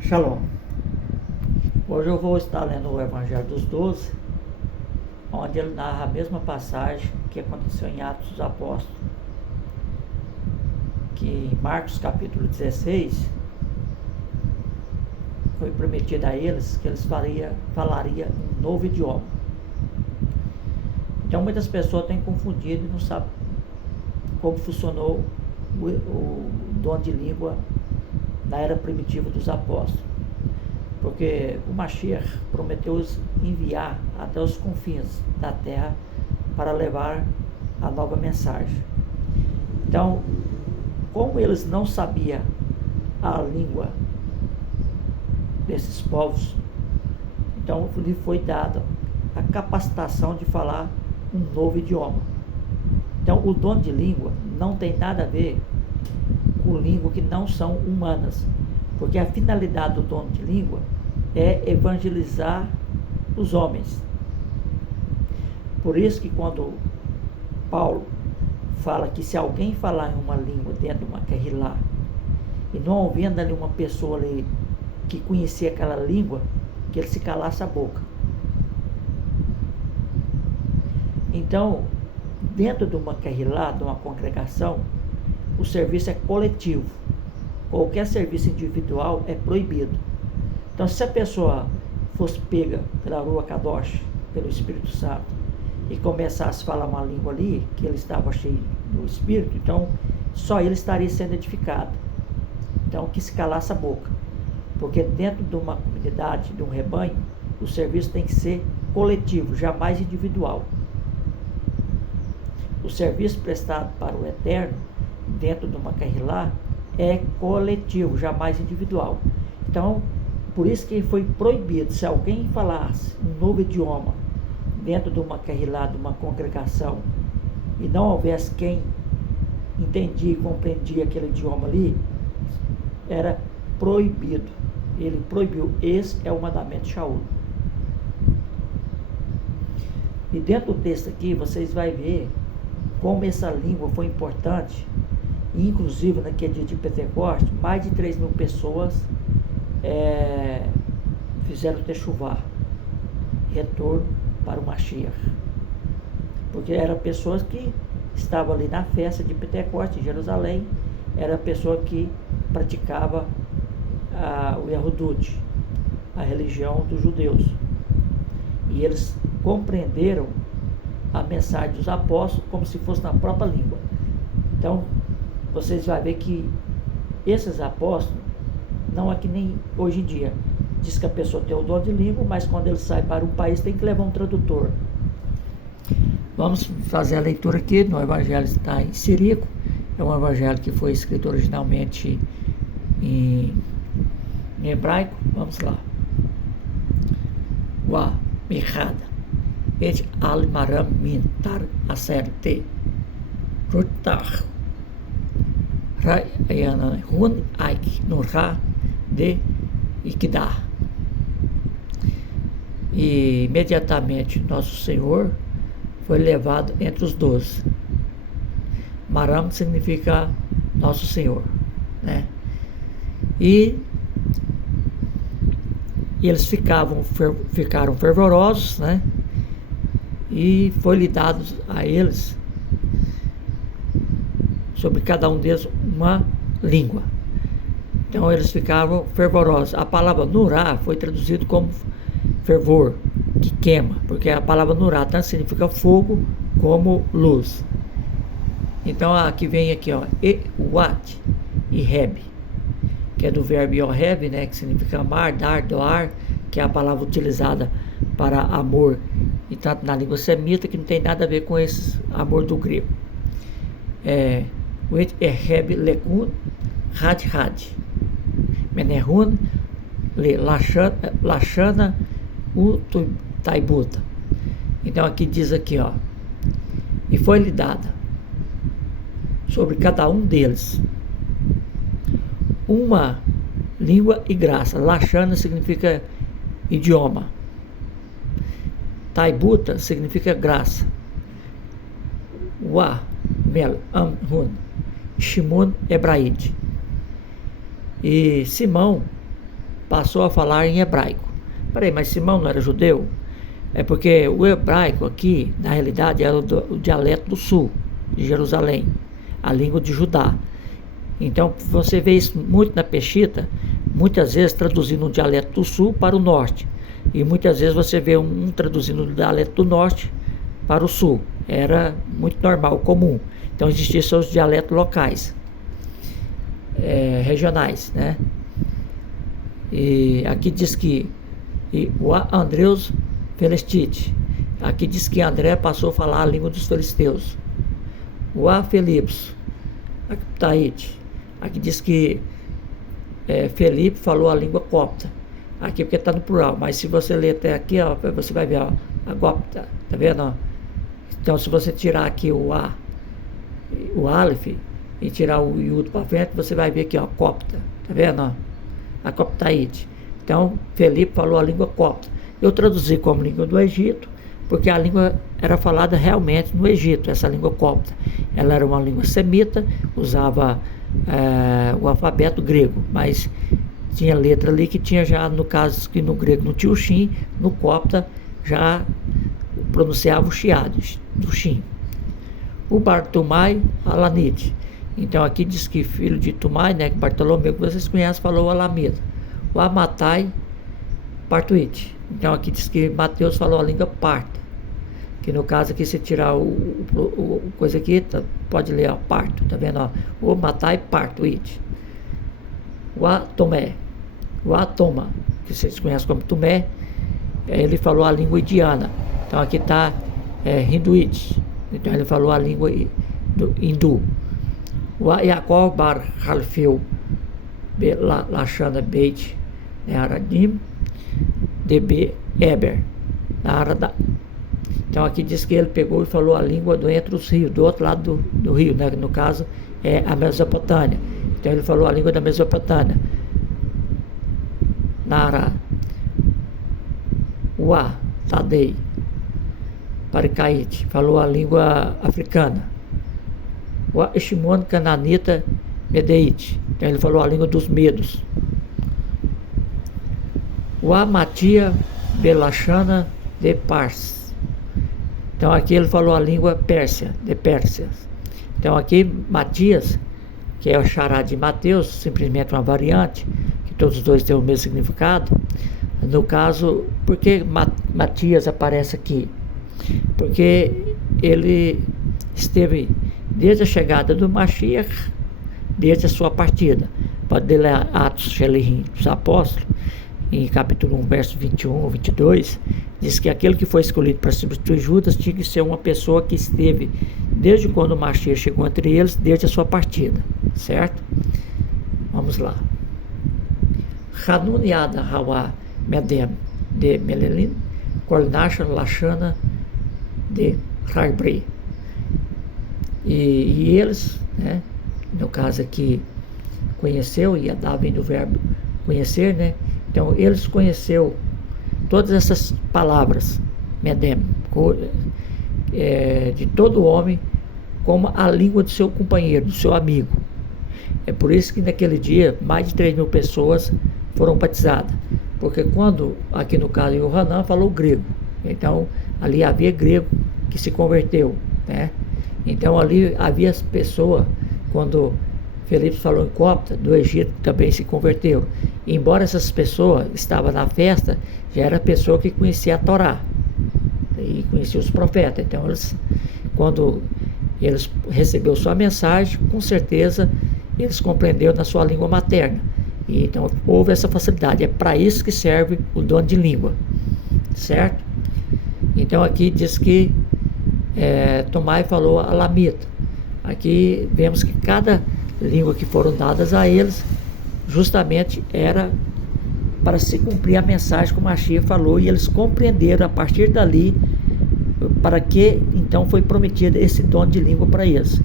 Shalom. Hoje eu vou estar lendo o Evangelho dos 12, onde ele narra a mesma passagem que aconteceu em Atos dos Apóstolos, que em Marcos capítulo 16 foi prometido a eles que eles falariam um novo idioma. Então muitas pessoas têm confundido e não sabem como funcionou o dom de língua na era primitiva dos apóstolos, porque o Mashiach prometeu enviar até os confins da terra para levar a nova mensagem. Então, como eles não sabiam a língua desses povos, então lhe foi dada a capacitação de falar um novo idioma. Então, o dom de língua não tem nada a ver com línguas que não são humanas, porque a finalidade do dom de língua é evangelizar os homens. Por isso que quando Paulo fala que se alguém falar em uma língua dentro de uma carrilá e não havendo ali uma pessoa ali que conhecia aquela língua, que ele se calasse a boca. Então, dentro de uma carrilá, de uma congregação, o serviço é coletivo. Qualquer serviço individual é proibido. Então, se a pessoa fosse pega pela Rua Kadosh, pelo Espírito Santo, e começasse a falar uma língua ali, que ele estava cheio do Espírito, então só ele estaria sendo edificado. Então, que se calasse a boca. Porque dentro de uma comunidade, de um rebanho, o serviço tem que ser coletivo, jamais individual. O serviço prestado para o Eterno, dentro de uma carrilá, é coletivo, jamais individual. Então, por isso que foi proibido, se alguém falasse um novo idioma dentro de uma carrilá, de uma congregação, e não houvesse quem entendia e compreendia aquele idioma ali, era proibido. Ele proibiu. Esse é o mandamento de Shaul. E dentro do texto aqui, vocês vão ver como essa língua foi importante. E, inclusive, naquele dia de Pentecostes, mais de 3.000 pessoas fizeram techuvá, retorno para o Mashiach. Porque eram pessoas que estavam ali na festa de Pentecostes, em Jerusalém, era a pessoa que praticava o Yehudut, a religião dos judeus. E eles compreenderam a mensagem dos apóstolos como se fosse na própria língua. Então, vocês vão ver que esses apóstolos não é que nem hoje em dia. Diz que a pessoa tem o dom de língua, mas quando ele sai para um país tem que levar um tradutor. Vamos fazer a leitura aqui. No Evangelho está em Ciríaco. É um evangelho que foi escrito originalmente em hebraico. Vamos lá. Wa Mechada et al maram min tar acerte rutar rayana hun aik nurha de ikdar. E imediatamente nosso Senhor foi levado entre os 12. Maram significa nosso Senhor, né? E eles ficaram fervorosos, né? E foi-lhe dado a eles, sobre cada um deles, uma língua. Então eles ficaram fervorosos. A palavra nurá foi traduzida como fervor, que queima, porque a palavra nurá tanto significa fogo como luz. Então aqui vem aqui, ó, wat e heb, que é do verbo yoheb, né, que significa amar, dar, doar, que é a palavra utilizada para amor, e tanto na língua semita, que não tem nada a ver com esse amor do grego. Wet eheb lekun had menehun le lachana taibuta. Então aqui diz aqui, ó, e foi-lhe dada sobre cada um deles uma língua e graça. Lachana significa idioma. Taibuta significa graça. Wa Mel Amhun Shimon Ebraide. E Simão passou a falar em hebraico. Peraí, mas Simão não era judeu? É porque o hebraico aqui, na realidade, era o dialeto do sul de Jerusalém, a língua de Judá. Então, você vê isso muito na Peshitta, muitas vezes traduzindo um dialeto do sul para o norte. E muitas vezes você vê um traduzindo o dialeto do norte para o sul. Era muito normal, comum. Então, existiam seus dialetos locais, regionais, né? E aqui diz que o Andreus Felestite. Aqui diz que André passou a falar a língua dos filisteus. O A Filipos, Taíte. Aqui diz que Felipe falou a língua copta. Aqui porque está no plural, mas se você ler até aqui, ó, você vai ver, ó, a copta, tá vendo? Ó? Então, se você tirar aqui o A, o Aleph, e tirar o Yud para frente, você vai ver aqui, ó, copta, tá vendo? Ó? A coptaíte. Então, Felipe falou a língua copta. Eu traduzi como língua do Egito, porque a língua era falada realmente no Egito, essa língua copta. Ela era uma língua semita, usava o alfabeto grego, mas tinha letra ali que tinha já, no caso que no grego não tinha o shin, no copta já pronunciava o chiado do shin. O Bartumai Alanite. Então aqui diz que filho de Tumai, né, Bartolomeu, que vocês conhecem, falou Alameda. O Amatai Partuite. Então aqui diz que Mateus falou a língua parta, que no caso aqui, se tirar o coisa aqui, pode ler, ó, parto, tá vendo? Ó? O Matai Partuite. O Atomé, o Atoma, que vocês conhecem como Tomé, ele falou a língua indiana. Então aqui está Hinduite, então ele falou a língua do hindu. O Yaakov Bar Halfeu Lashana Beit Aradim DB Eber na Arada. Então aqui diz que ele pegou e falou a língua entre os rios, do outro lado do rio, né? No caso é a Mesopotâmia. Então ele falou a língua da Mesopotâmia. Nara, Ua, Tadei, Paricaite, falou a língua africana. Ua, Shimon, Cananita, Medeite. Então ele falou a língua dos medos. Ua, Matia, Belachana, de Pars. Então aqui ele falou a língua pérsia, de Pérsias. Então aqui Matias, que é o xará de Mateus, simplesmente uma variante, que todos os dois têm o mesmo significado. No caso, por que Matias aparece aqui? Porque ele esteve desde a chegada do Mashiach, desde a sua partida. Pode ler Atos Shelihim dos Apóstolos, em capítulo 1, verso 21, 22, diz que aquele que foi escolhido para substituir Judas tinha que ser uma pessoa que esteve desde quando o Mashiach chegou entre eles, desde a sua partida, certo? Vamos lá. Hanun Yada Hawa Medem de Melelin, Kornasha Lashana de Harbri. E eles, né, no caso aqui, conheceu, e Yadá vem do verbo conhecer, né? Então eles conheceu todas essas palavras, Medem, de todo homem, como a língua do seu companheiro, do seu amigo. É por isso que naquele dia mais de 3.000 pessoas foram batizadas, porque quando, aqui no caso, Yohanan falou grego, então ali havia grego que se converteu, né? Então ali havia pessoa, quando Felipe falou em copta, do Egito, também se converteu. E, embora essas pessoas estavam na festa, já era pessoa que conhecia a Torá e conhecia os profetas. Então quando eles receberam sua mensagem, com certeza eles compreenderam na sua língua materna. E, então houve essa facilidade. É para isso que serve o dom de língua, certo? Então aqui diz que Tomai falou a Lamita. Aqui vemos que cada língua que foram dadas a eles justamente era para se cumprir a mensagem que o Mashiach falou, e eles compreenderam a partir dali para que então foi prometido esse dom de língua para eles.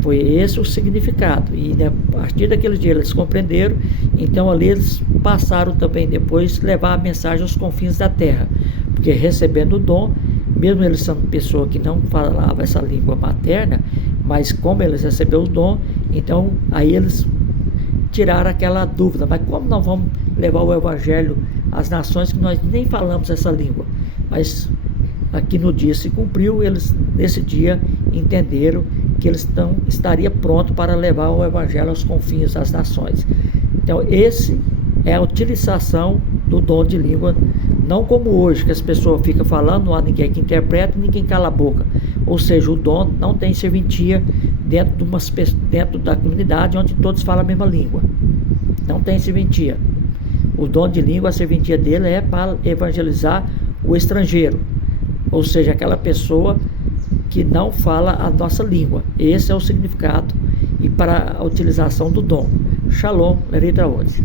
Foi esse o significado, e né, a partir daquele dia eles compreenderam, então ali eles passaram também depois levar a mensagem aos confins da terra, porque recebendo o dom, mesmo eles sendo pessoa que não falava essa língua materna, mas como eles receberam o dom, então aí eles tirar aquela dúvida. Mas como nós vamos levar o evangelho às nações que nós nem falamos essa língua? Mas aqui no dia se cumpriu, eles nesse dia entenderam que eles estariam prontos para levar o evangelho aos confins das nações. Então esse é a utilização do dom de língua, não como hoje, que as pessoas ficam falando, não há ninguém que interpreta, ninguém cala a boca. Ou seja, o dom não tem serventia dentro da comunidade onde todos falam a mesma língua. Não tem serventia. O dom de língua, a serventia dele é para evangelizar o estrangeiro, ou seja, aquela pessoa que não fala a nossa língua. Esse é o significado e para a utilização do dom. Shalom, Leritra Odzi.